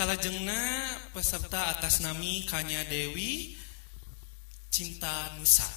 Salajengna peserta atas nami Kanya Dewi Cinta Nusa.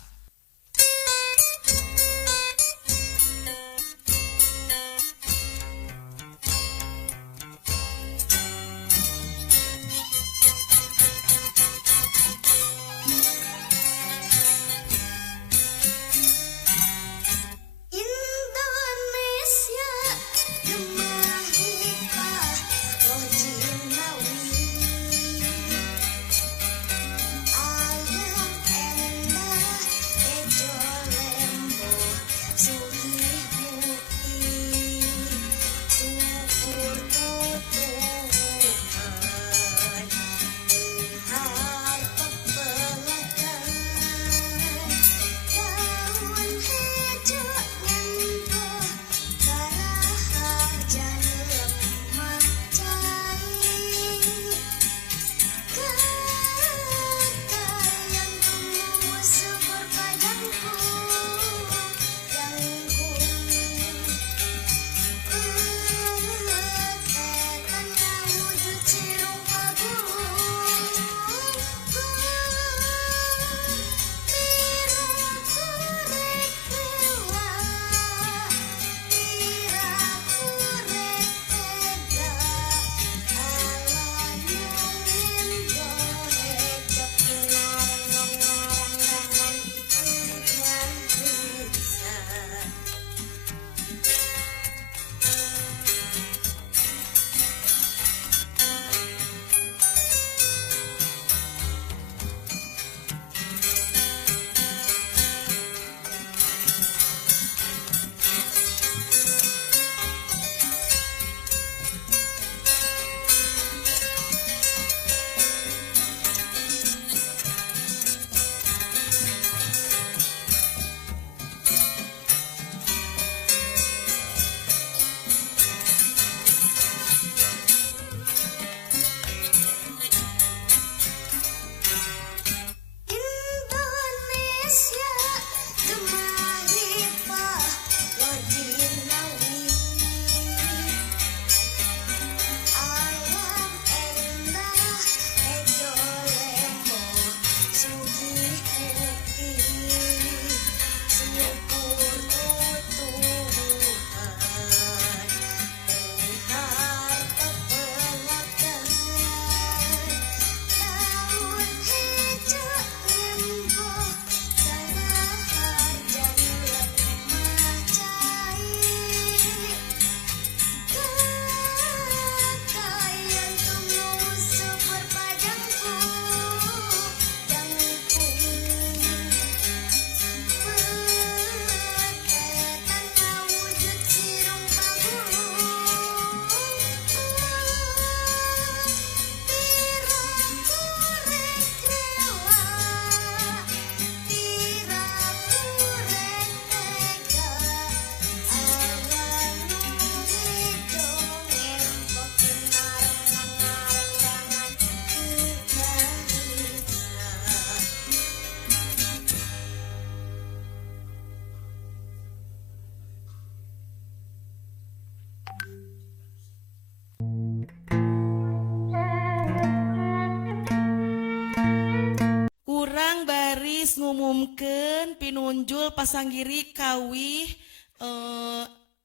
Ngumumkeun pinunjul pasanggiri kawih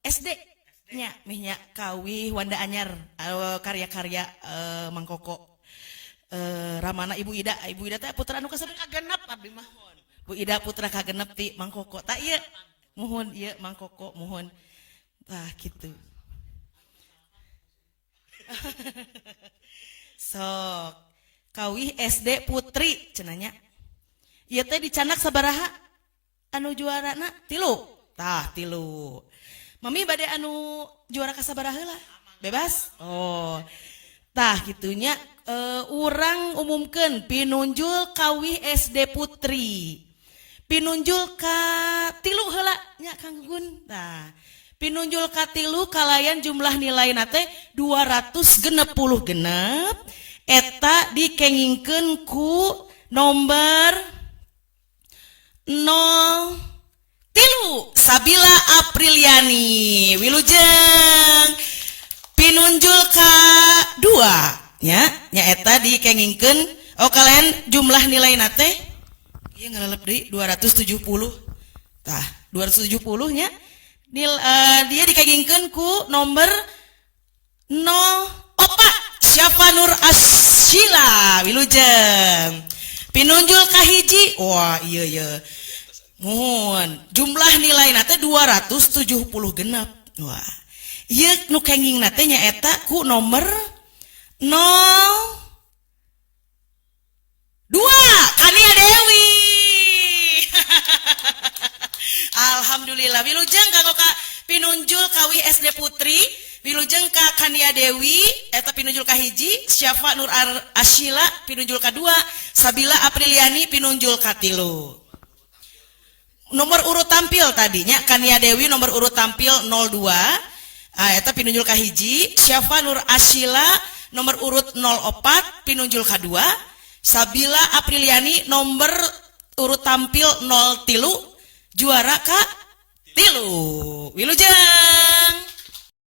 SD nya mihnya kawih Wanda Anyar karya-karya Mang Koko ramana Ibu Ida teh putra anu kagenep abdi mah Bu Ida putra kagenep ti Mang Koko tak ieu muhun ieu Mang Koko muhun tah kitu sok kawih SD Putri cenanya ieu teh dicanak sabaraha anu juarana 3 tah 3 mami bade anu juara ka sabaraha heula bebas oh tah gitunya urang umumkeun pinunjul kawih SD Putri pinunjul ka 3 heula nya Kang Gun tah pinunjul ka 3 kalayan jumlah nilaina teh 260 genep eta dikengingkeun ku nomor 0 tilu Sabila Apriliani wilujeng pinunjul ka 2 nyaeta dikengingkeun. Oh kalian jumlah nilai nate ieu ngalelep deui 270. Tah 270 nya dia dikengingkeun ku nomor 04 Syafanur Asyila wilujeng pinunjul kahiji. Wah iya mun jumlah nilai nate 270 genep. Wah ieu nu kenging nate nyaeta ku nomor 02 Kania Dewi. Alhamdulillah wilujeng kanggo ka pinunjul kawih SD Putri, wilujeng ka Kania Dewi eta pinunjul kahiji, Syafa Nur Asyila pinunjul kadua, Sabila Apriliani pinunjul katilu. Nomor urut tampil tadinya Kania Dewi nomor urut tampil 02. Eta pinunjul kahiji, Syafa Nur Asyila nomor urut 04 pinunjul kadua, Sabila Apriliani nomor urut tampil 03 juara ka tilu. Wilujeng.